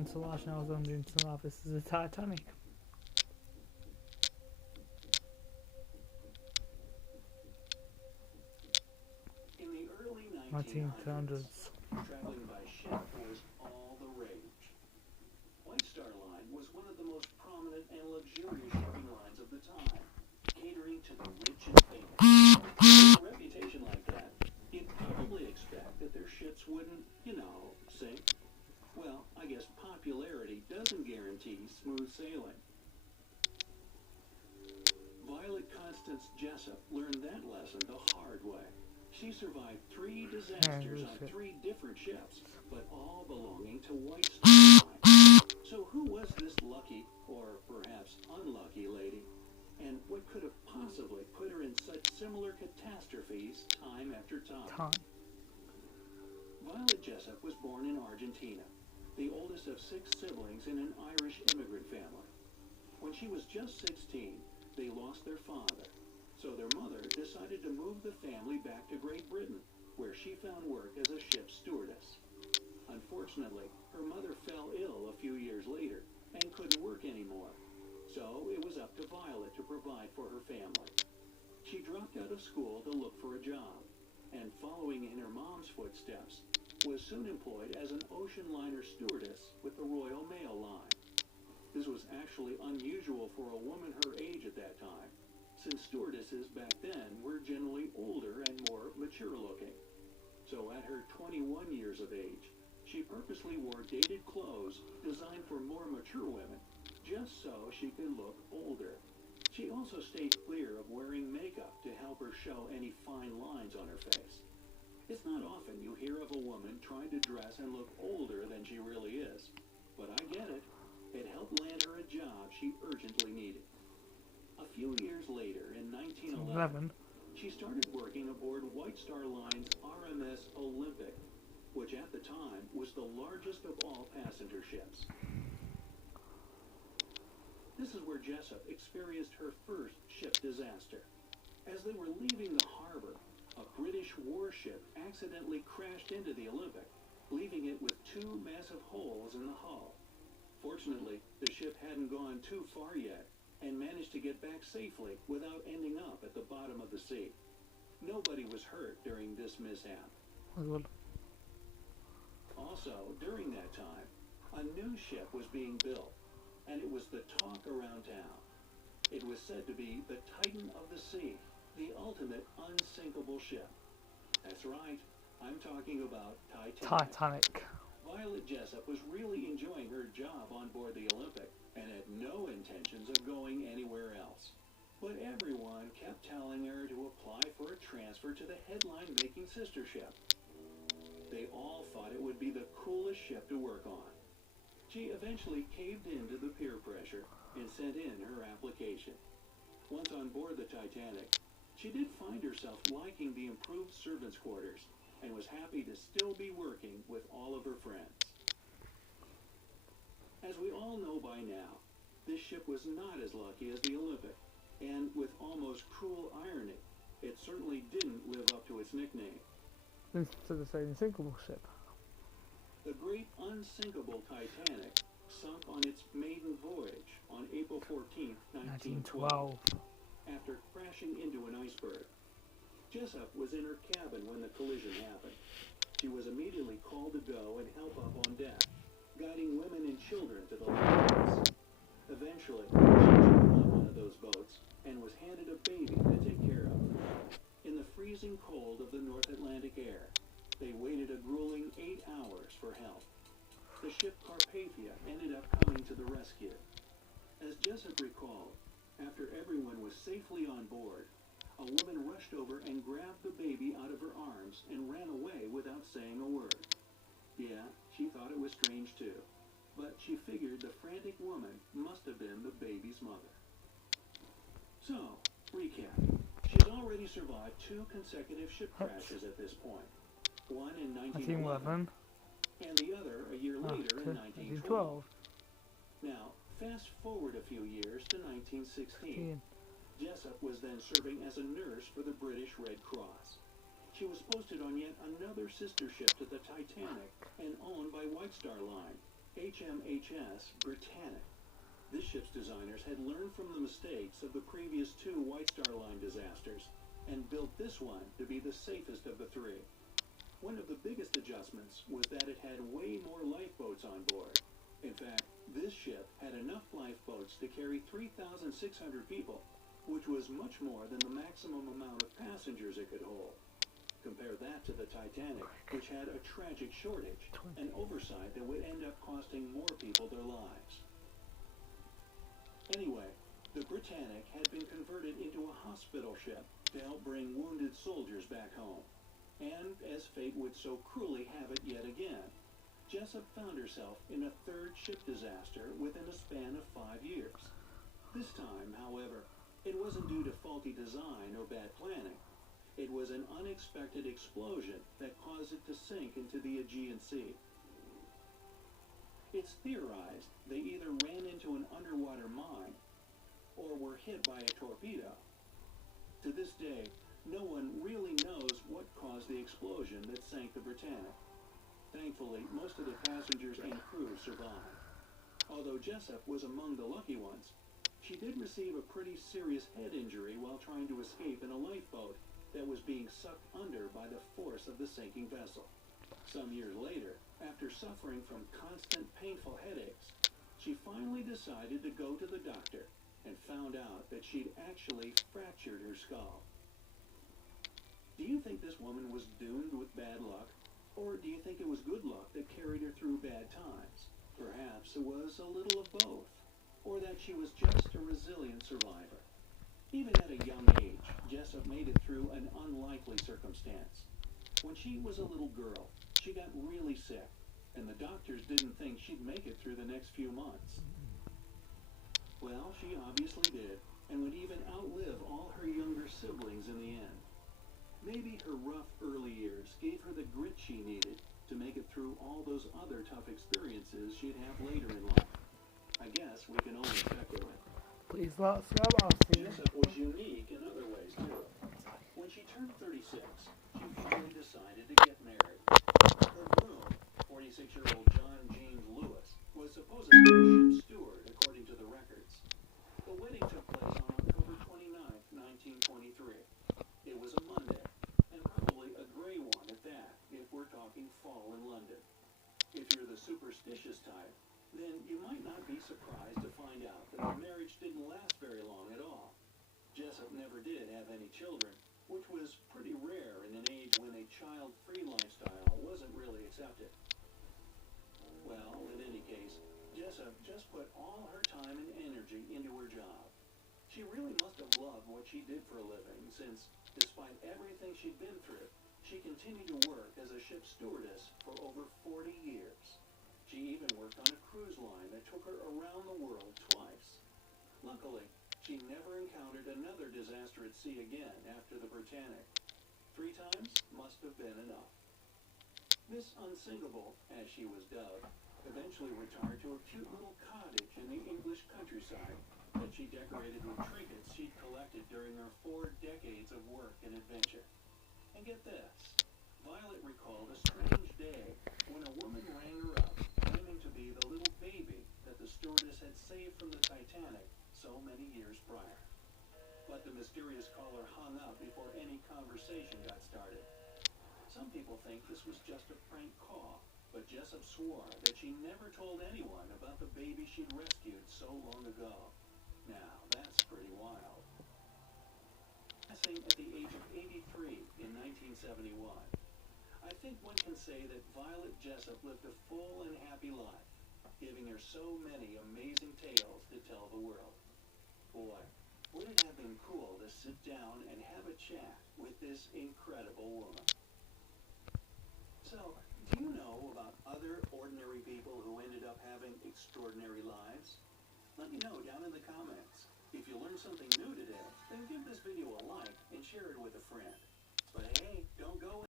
internationals under internationals is the Titanic. In the early 1900s. traveling by ship was all the rage. White Star Line was one of the most prominent and luxurious shipping lines of the time, catering to the rich and famous. With a reputation like that, you'd probably expect that their ships wouldn't, sink. Well, I guess popularity doesn't guarantee smooth sailing. Violet Constance Jessup learned that lesson the hard way. She survived 3 disasters on 3 different ships, but all belonging to White Star Line. So who was this lucky, or perhaps unlucky lady? And what could have possibly put her in such similar catastrophes time after time? Violet Jessup was born in Argentina, the oldest of 6 siblings in an Irish immigrant family. When she was just 16, they lost their father. So their mother decided to move the family back to Great Britain, where she found work as a ship stewardess. Unfortunately, her mother fell ill a few years later and couldn't work anymore. So it was up to Violet to provide for her family. She dropped out of school to look for a job, and following in her mom's footsteps, was soon employed as an ocean liner stewardess with the Royal Mail Line. This was actually unusual for a woman her age at that time, since stewardesses back then were generally older and more mature looking. So at her 21 years of age, she purposely wore dated clothes designed for more mature women, just so she could look older. She also stayed clear of wearing makeup to help her show any fine lines on her face. It's not often you hear of a woman trying to dress and look older than she really is, but I get it. It helped land her a job she urgently needed. A few years later, in 1911, she started working aboard White Star Line's RMS Olympic, which at the time was the largest of all passenger ships. This is where Jessup experienced her first ship disaster. As they were leaving the harbor, a British warship accidentally crashed into the Olympic, leaving it with 2 massive holes in the hull. Fortunately, the ship hadn't gone too far yet, and managed to get back safely without ending up at the bottom of the sea. Nobody was hurt during this mishap. Also, during that time, a new ship was being built, and it was the talk around town. It was said to be the Titan of the Sea, the ultimate unsinkable ship. That's right, I'm talking about Titanic. Violet Jessup was really enjoying her job on board the Olympic, and had no intentions of going anywhere else. But everyone kept telling her to apply for a transfer to the headline-making sister ship. They all thought it would be the coolest ship to work on. She eventually caved into the peer pressure and sent in her application. Once on board the Titanic, she did find herself liking the improved servants' quarters and was happy to still be working with all of her friends. As we all know by now, this ship was not as lucky as the Olympic, and with almost cruel irony, it certainly didn't live up to its nickname. Instead of saying unsinkable ship. The great unsinkable Titanic sunk on its maiden voyage on April 14, 1912, after crashing into an iceberg. Jessup was in her cabin when the collision happened. She was immediately called to go and help up on deck, guiding women and children to the lifeboats. Eventually, she jumped on one of those boats and was handed a baby to take care of. In the freezing cold of the North Atlantic air, they waited a grueling 8 hours for help. The ship Carpathia ended up coming to the rescue. As Jessup recalled, after everyone was safely on board, a woman rushed over and grabbed the baby out of her arms and ran away without saying a word. Yeah, she thought it was strange too, but she figured the frantic woman must have been the baby's mother. So, recap. She's already survived 2 consecutive ship crashes at this point. One in 1911, and the other a year later in 1912. Now, fast forward a few years to 1916. Jessup was then serving as a nurse for the British Red Cross. She was posted on yet another sister ship to the Titanic and owned by White Star Line, HMHS Britannic. This ship's designers had learned from the mistakes of the previous two White Star Line disasters and built this one to be the safest of the three. One of the biggest adjustments was that it had way more lifeboats on board. In fact, this ship had enough lifeboats to carry 3,600 people, which was much more than the maximum amount of passengers it could hold. Compare that to the Titanic, which had a tragic shortage, an oversight that would end up costing more people their lives. Anyway, the Britannic had been converted into a hospital ship to help bring wounded soldiers back home. And, as fate would so cruelly have it yet again, Jessup found herself in a third ship disaster within a span of 5 years. This time, however, it wasn't due to faulty design or bad planning. It was an unexpected explosion that caused it to sink into the Aegean Sea. It's theorized they either ran into an underwater mine or were hit by a torpedo. To this day, no one really knows what caused the explosion that sank the Britannic. Thankfully, most of the passengers and crew survived. Although Jessup was among the lucky ones, she did receive a pretty serious head injury while trying to escape in a lifeboat that was being sucked under by the force of the sinking vessel. Some years later, after suffering from constant painful headaches, she finally decided to go to the doctor and found out that she'd actually fractured her skull. Do you think this woman was doomed with bad luck, or do you think it was good luck that carried her through bad times? Perhaps it was a little of both, or that she was just a resilient survivor. Even at a young age, Jessup made it through an unlikely circumstance. When she was a little girl, she got really sick, and the doctors didn't think she'd make it through the next few months. Well, she obviously did, and would even outlive all her younger siblings in the end. Maybe her rough early years gave her the grit she needed to make it through all those other tough experiences she'd have later in life. I guess we can only speculate. Please let us know about it. Jessup was unique in other ways, too. When she turned 36, she finally decided to get married. Her groom, 46-year-old John James Lewis, was supposedly a ship's steward, according to the records. The wedding took place on October 29, 1923. It was a Monday, and probably a gray one at that, if we're talking fall in London. If you're the superstitious type, then you might not be surprised to find out that the marriage didn't last very long at all. Jessup never did have any children, which was pretty rare in an age when a child-free lifestyle wasn't really accepted. Well, in any case, Jessup just put all her time and energy into her job. She really must have loved what she did for a living, since, despite everything she'd been through, she continued to work as a ship stewardess for over 40 years. She even worked on a cruise line that took her around the world twice. Luckily, she never encountered another disaster at sea again after the Britannic. 3 times must have been enough. Miss Unsinkable, as she was dubbed, eventually retired to a cute little cottage in the English countryside that she decorated with trinkets she'd collected during her 4 decades of work and adventure. And get this, Violet recalled a strange day when a woman rang her up, claiming to be the little baby that the stewardess had saved from the Titanic so many years prior. But the mysterious caller hung up before any conversation got started. Some people think this was just a prank call, but Jessup swore that she never told anyone about the baby she'd rescued so long ago. Now, that's pretty wild. Passing at the age of 83 in 1971. I think one can say that Violet Jessup lived a full and happy life, giving her so many amazing tales to tell the world. Boy, would it have been cool to sit down and have a chat with this incredible woman. So, do you know about other ordinary people who ended up having extraordinary lives? Let me know down in the comments. If you learned something new today, then give this video a like and share it with a friend. But hey, don't go